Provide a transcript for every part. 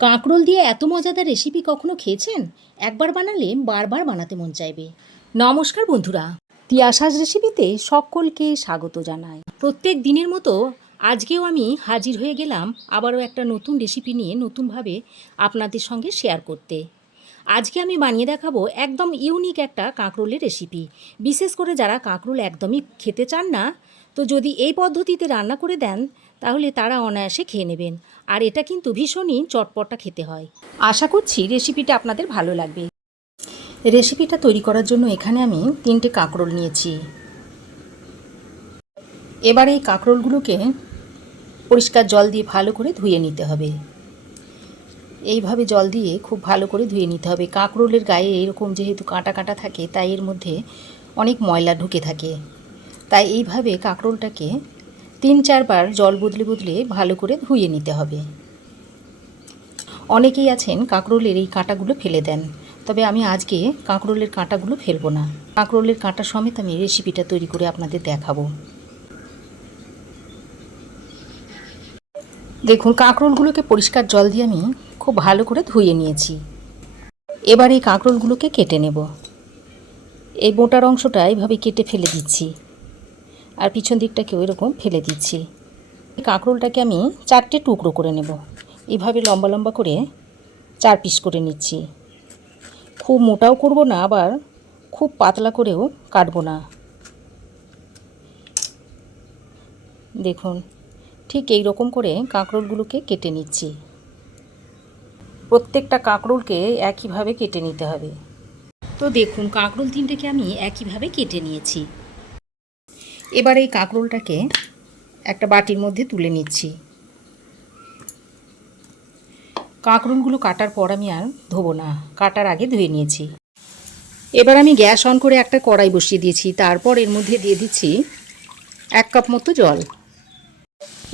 কাঁকরোল দিয়ে এত মজাদার রেসিপি কখনো খেয়েছেন? একবার বানালে বারবার বানাতে মন চাইবে। নমস্কার বন্ধুরা, তিয়াসাস রেসিপিতে সকলকে স্বাগত জানাই। প্রত্যেক দিনের মতো আজকেও আমি হাজির হয়ে গেলাম আবারও একটা নতুন রেসিপি নিয়ে, নতুনভাবে আপনাদের সঙ্গে শেয়ার করতে। আজকে আমি বানিয়ে দেখাবো একদম ইউনিক একটা কাঁকরোলের রেসিপি। বিশেষ করে যারা কাঁকরোল একদমই খেতে চান না, তো যদি এই পদ্ধতিতে রান্না করে দেন তাহলে তারা অনায়াসে খেয়ে নেবেন। আর এটা কিন্তু ভীষণই চটপটা খেতে হয়। আশা করছি রেসিপিটা আপনাদের ভালো লাগবে। রেসিপিটা তৈরি করার জন্য এখানে আমি 3টে কাঁকরোল নিয়েছি। এবার এই কাঁকরোলগুলোকে পরিষ্কার জল দিয়ে ভালো করে ধুয়ে নিতে হবে। এইভাবে জল দিয়ে খুব ভালো করে ধুয়ে নিতে হবে। কাঁকরোলের গায়ে এরকম যেহেতু কাঁটা কাঁটা থাকে, তাই এর মধ্যে অনেক ময়লা ঢুকে থাকে। তাই এইভাবে কাঁকরোলটাকে 3-4 বার জল বদলে বদলে ভালো করে ধুয়ে নিতে হবে। অনেকেই আছেন কাঁকরোলের এই কাঁটাগুলো ফেলে দেন, তবে আমি আজকে কাঁকরোলের কাঁটাগুলো ফেলবো না। কাঁকরোলের কাঁটা সমেত আমি রেসিপিটা তৈরি করে আপনাদের দেখাবো। দেখুন, কাঁকরোলগুলোকে পরিষ্কার জল দিয়ে আমি খুব ভালো করে ধুয়ে নিয়েছি। এবার এই কাঁকরোলগুলোকে কেটে নেব। এই মোটার অংশটা এইভাবে কেটে ফেলে দিচ্ছি, আর পিছন দিকটাকেও এরকম ফেলে দিচ্ছি। এই কাঁকরোলটাকে আমি 4টে টুকরো করে নেব। এইভাবে লম্বা লম্বা করে 4 পিস করে নিচ্ছি। খুব মোটাও করব না, আবার খুব পাতলা করেও কাটবো না। দেখুন, ঠিক এই রকম করে কাঁকরোলগুলোকে কেটে নিচ্ছি। প্রত্যেকটা কাঁকরোলকে একইভাবে কেটে নিতে হবে। তো দেখুন, কাঁকরোল 3টেকে আমি একইভাবে কেটে নিয়েছি। এবার এই কাঁকরোলটাকে একটা বাটির মধ্যে তুলে নিচ্ছি। কাঁকরোলগুলো কাটার পর আমি আর ধোবো না, কাটার আগে ধুয়ে নিয়েছি। এবার আমি গ্যাস অন করে একটা কড়াই বসিয়ে দিয়েছি। তারপর এর মধ্যে দিয়ে দিচ্ছি 1 কাপ মতো জল।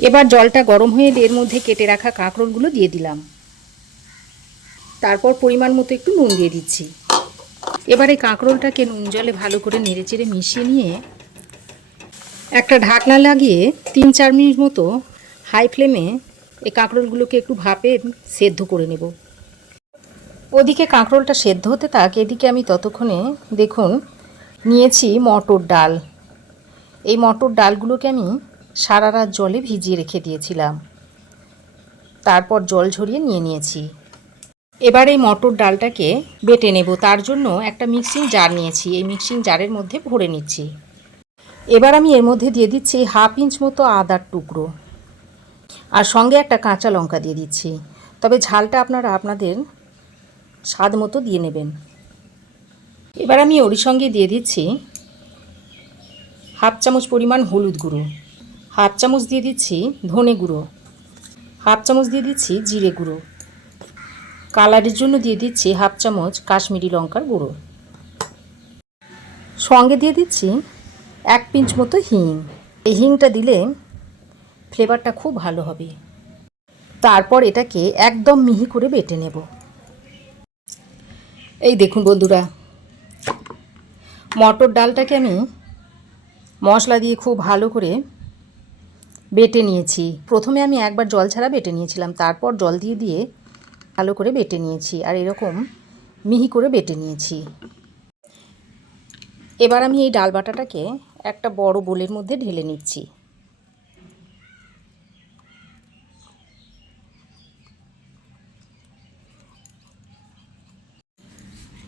এবার জলটা গরম হয়ে এর মধ্যে কেটে রাখা কাঁকরোলগুলো দিয়ে দিলাম। তারপর পরিমাণ মতো একটু নুন দিয়ে দিচ্ছি। এবার এই কাঁকরোলটাকে নুন জলে ভালো করে নেড়েচেড়ে মিশিয়ে নিয়ে একটা ঢাকনা লাগিয়ে 3-4 মিনিট মতো হাই ফ্লেমে এই কাঁকরোলগুলোকে একটু ভাপে সেদ্ধ করে নেব। ওদিকে কাঁকরোলটা সেদ্ধ হতে থাক, এদিকে আমি ততক্ষণে দেখুন নিয়েছি মটর ডাল। এই মটর ডালগুলোকে আমি সারা রাত জলে ভিজিয়ে রেখে দিয়েছিলাম, তারপর জল ঝরিয়ে নিয়েছি। এবার এই মটর ডালটাকে বেটে নেব। তার জন্য একটা মিক্সিং জার নিয়েছি। এই মিক্সিং জারের মধ্যে ভরে নিচ্ছি। এবার আমি এর মধ্যে দিয়ে দিচ্ছি 1/2 ইঞ্চ মতো আদার টুকরো, আর সঙ্গে একটা কাঁচা লঙ্কা দিয়ে দিচ্ছি। তবে ঝালটা আপনারা আপনাদের স্বাদ মতো দিয়ে নেবেন। এবার আমি ওর সঙ্গে দিয়ে দিচ্ছি 1/2 চামচ পরিমাণ হলুদ গুঁড়ো, 1/2 চামচ দিয়ে দিচ্ছি ধনে গুঁড়ো, 1/2 চামচ দিয়ে দিচ্ছি জিরে গুঁড়ো, কালারের জন্য দিয়ে দিচ্ছি 1/2 চামচ কাশ্মীরি লঙ্কার গুঁড়ো, সঙ্গে দিয়ে দিচ্ছি 1 পিঞ্চ মতো হিং। এই হিংটা দিলে ফ্লেভারটা খুব ভালো হবে। তারপর এটাকে একদম মিহি করে বেটে নেব। এই দেখুন বন্ধুরা, মটর ডালটাকে আমি মশলা দিয়ে খুব ভালো করে বেটে নিয়েছি। প্রথমে আমি একবার জল ছাড়া বেটে নিয়েছিলাম, তারপর জল দিয়ে দিয়ে ভালো করে বেটে নিয়েছি, আর এরকম মিহি করে বেটে নিয়েছি। এবার আমি এই ডাল বাটাটাকে একটা বড় বোলের মধ্যে ঢেলে নিচ্ছি।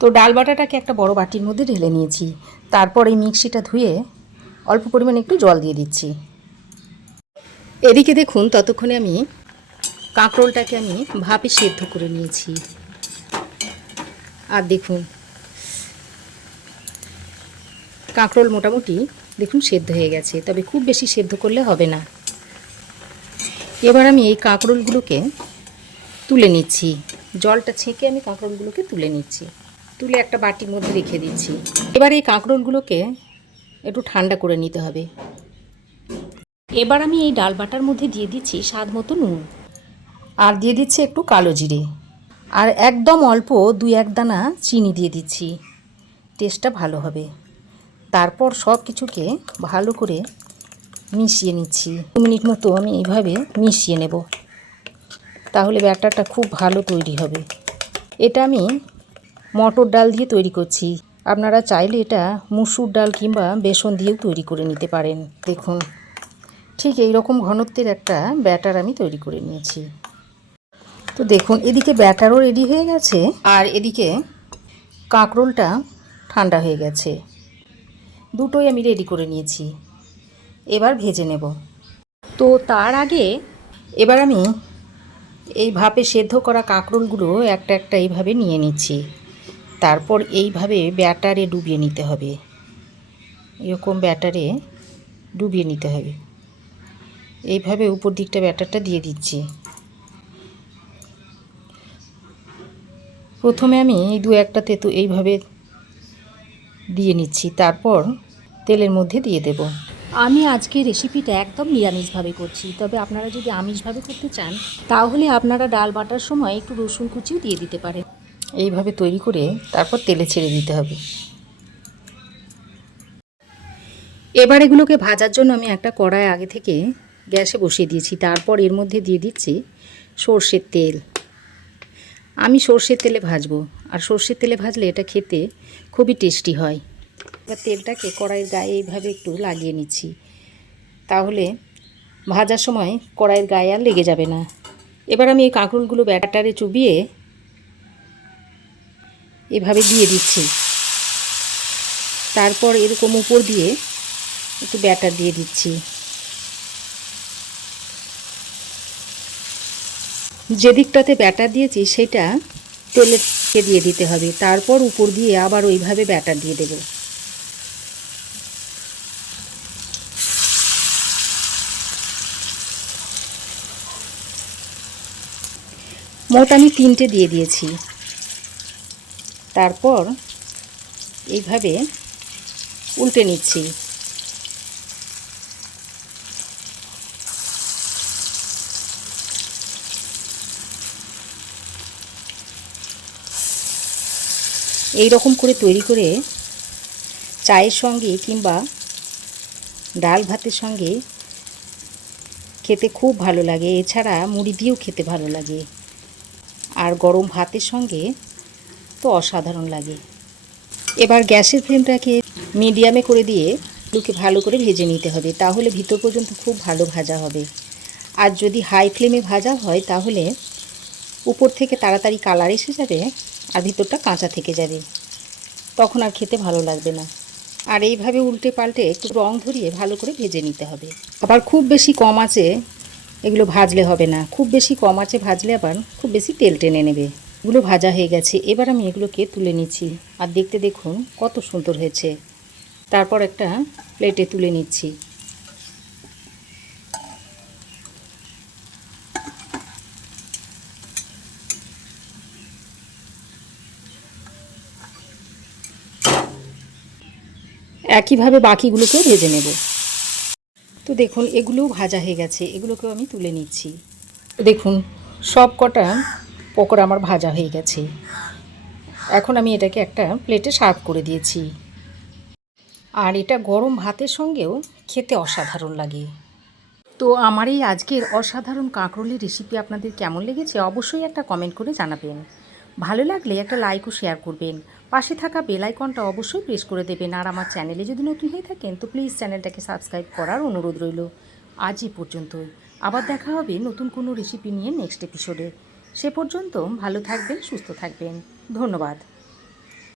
তো ডাল বাটাটাকে একটা বড় বাটির মধ্যে ঢেলে নিয়েছি। তারপর এই মিক্সিটা ধুয়ে অল্প পরিমাণে একটু জল দিয়ে দিচ্ছি। এদিকে দেখুন, ততক্ষণে আমি কাঁকরোলটাকে আমি ভাপে সেদ্ধ করে নিয়েছি। আর দেখুন, কাঁকরোল মোটামুটি দেখুন সেদ্ধ হয়ে গেছে, তবে খুব বেশি সেদ্ধ করলে হবে না। এবার আমি এই কাঁকরোলগুলোকে তুলে নিচ্ছি। জলটা ছেঁকে আমি কাঁকরোলগুলোকে তুলে নিচ্ছি, তুলে একটা বাটির মধ্যে রেখে দিচ্ছি। এবার এই কাঁকরোলগুলোকে একটু ঠান্ডা করে নিতে হবে। এবার আমি এই ডাল বাটার মধ্যে দিয়ে দিচ্ছি স্বাদ মতো নুন, আর দিয়ে দিচ্ছি একটু কালো জিরে, আর একদম অল্প 2-1 দানা চিনি দিয়ে দিচ্ছি, টেস্টটা ভালো হবে। তারপর সব কিছুকে ভালো করে মিশিয়ে নিচ্ছি। 2 মিনিট মতো আমি এইভাবে মিশিয়ে নেব। তাহলে ব্যাটারটা খুব ভালো তৈরি হবে। এটা আমি মটর ডাল দিয়ে তৈরি করছি, আপনারা চাইলে এটা মুসুর ডাল কিংবা বেসন দিয়েও তৈরি করে নিতে পারেন। দেখুন, ঠিক এই রকম ঘনত্বের একটা ব্যাটার আমি তৈরি করে নিয়েছি। তো দেখুন, এদিকে ব্যাটারও রেডি হয়ে গেছে আর এদিকে কাঁকরোলটা ঠান্ডা হয়ে গেছে। দুটোই আমি রেডি করে নিয়েছি, এবার ভেজে নেব। তো তার আগে এবার আমি এই ভাপে সেদ্ধ করা কাঁকরোলগুলো একটা একটা এইভাবে নিয়ে নিচ্ছি। তারপর এইভাবে ব্যাটারে ডুবিয়ে নিতে হবে, এরকম ব্যাটারে ডুবিয়ে নিতে হবে। এইভাবে উপর দিকটা ব্যাটারটা দিয়ে দিচ্ছি। প্রথমে আমি এই দু একটা তেঁতু এইভাবে দিয়ে নিচ্ছি, তারপর তেলের মধ্যে দিয়ে দেব। আমি আজকে রেসিপিটা একদম নিরামিষভাবে করছি, তবে আপনারা যদি আমিষভাবে করতে চান তাহলে আপনারা ডাল বাটার সময় একটু রসুন কুচিও দিয়ে দিতে পারেন। এইভাবে তৈরি করে তারপর তেলে ছেড়ে দিতে হবে। এবার এগুলোকে ভাজার জন্য আমি একটা কড়াই আগে থেকে গ্যাসে বসিয়ে দিয়েছি। তারপর এর মধ্যে দিয়ে দিচ্ছি সর্ষের তেল। আমি সর্ষের তেলে ভাজবো, আর সর্ষের তেলে ভাজলে এটা খেতে খুবই টেস্টি হয়। এবার তেলটাকে কড়াইয়ের গায়ে এইভাবে একটু লাগিয়ে নিচ্ছি, তাহলে ভাজার সময় কড়াইয়ের গায়ে আর লেগে যাবে না। এবার আমি এই কাঁকরোলগুলো ব্যাটারে চুবিয়ে এভাবে দিয়ে দিচ্ছি। তারপর এরকম উপর দিয়ে একটু ব্যাটার দিয়ে দিচ্ছি। যে দিকটাতে ব্যাটার দিয়েছি সেটা তেলে দিয়ে দিতে হবে, তারপর উপর দিয়ে আবার ওইভাবে ব্যাটার দিয়ে দেব। মোট আমি 3টে দিয়ে দিয়েছি। তারপর এইভাবে উল্টে নিচ্ছি। এই রকম করে তৈরি করে চায়ের সঙ্গে কিংবা ডাল ভাতের সঙ্গে খেতে খুব ভালো লাগে। এছাড়া মুড়ি দিয়েও খেতে ভালো লাগে, আর গরম ভাতের সঙ্গে তো অসাধারণ লাগে। এবার গ্যাসের ফ্লেমটাকে মিডিয়ামে করে দিয়ে এগুলোকে ভালো করে ভেজে নিতে হবে, তাহলে ভিতর পর্যন্ত খুব ভালো ভাজা হবে। আর যদি হাই ফ্লেমে ভাজা হয় তাহলে উপর থেকে তাড়াতাড়ি কালার এসে যাবে আর ভিতরটা কাঁচা থেকে যাবে, তখন আর খেতে ভালো লাগবে না। আর এইভাবে উল্টে পাল্টে একটু রং ধরিয়ে ভালো করে ভেজে নিতে হবে। আবার খুব বেশি কম আঁচে এগুলো ভাজলে হবে না, খুব বেশি কম আঁচে ভাজলে আবার খুব বেশি তেল টেনে নেবে। এগুলো ভাজা হয়ে গেছে, এবার আমি এগুলোকে তুলে নিচ্ছি। আর দেখতে দেখুন কত সুন্দর হয়েছে। তারপর একটা প্লেটে তুলে নিচ্ছি। একইভাবে বাকিগুলোকেও ভেজে নেব। তো দেখুন এগুলোও ভাজা হয়ে গেছে, এগুলোকেও আমি তুলে নিচ্ছি। তো দেখুন সব কটা পকোড়া আমার ভাজা হয়ে গেছে। এখন আমি এটাকে একটা প্লেটে সার্ভ করে দিয়েছি। আর এটা গরম ভাতের সঙ্গেও খেতে অসাধারণ লাগে। তো আমার এই আজকের অসাধারণ কাঁকরোলের রেসিপি আপনাদের কেমন লেগেছে অবশ্যই একটা কমেন্ট করে জানাবেন। ভালো লাগলে একটা লাইক ও শেয়ার করবেন। পাশে থাকা বেল আইকনটা অবশ্যই প্রেস করে দেবেন। আর আমার চ্যানেলে যদি নতুন হয়ে থাকেন তো প্লিজ চ্যানেলটাকে সাবস্ক্রাইব করার অনুরোধ রইল। আজ এই পর্যন্তই, আবার দেখা হবে নতুন কোনো রেসিপি নিয়ে নেক্সট এপিসোডে। সে পর্যন্ত ভালো থাকবেন, সুস্থ থাকবেন। ধন্যবাদ।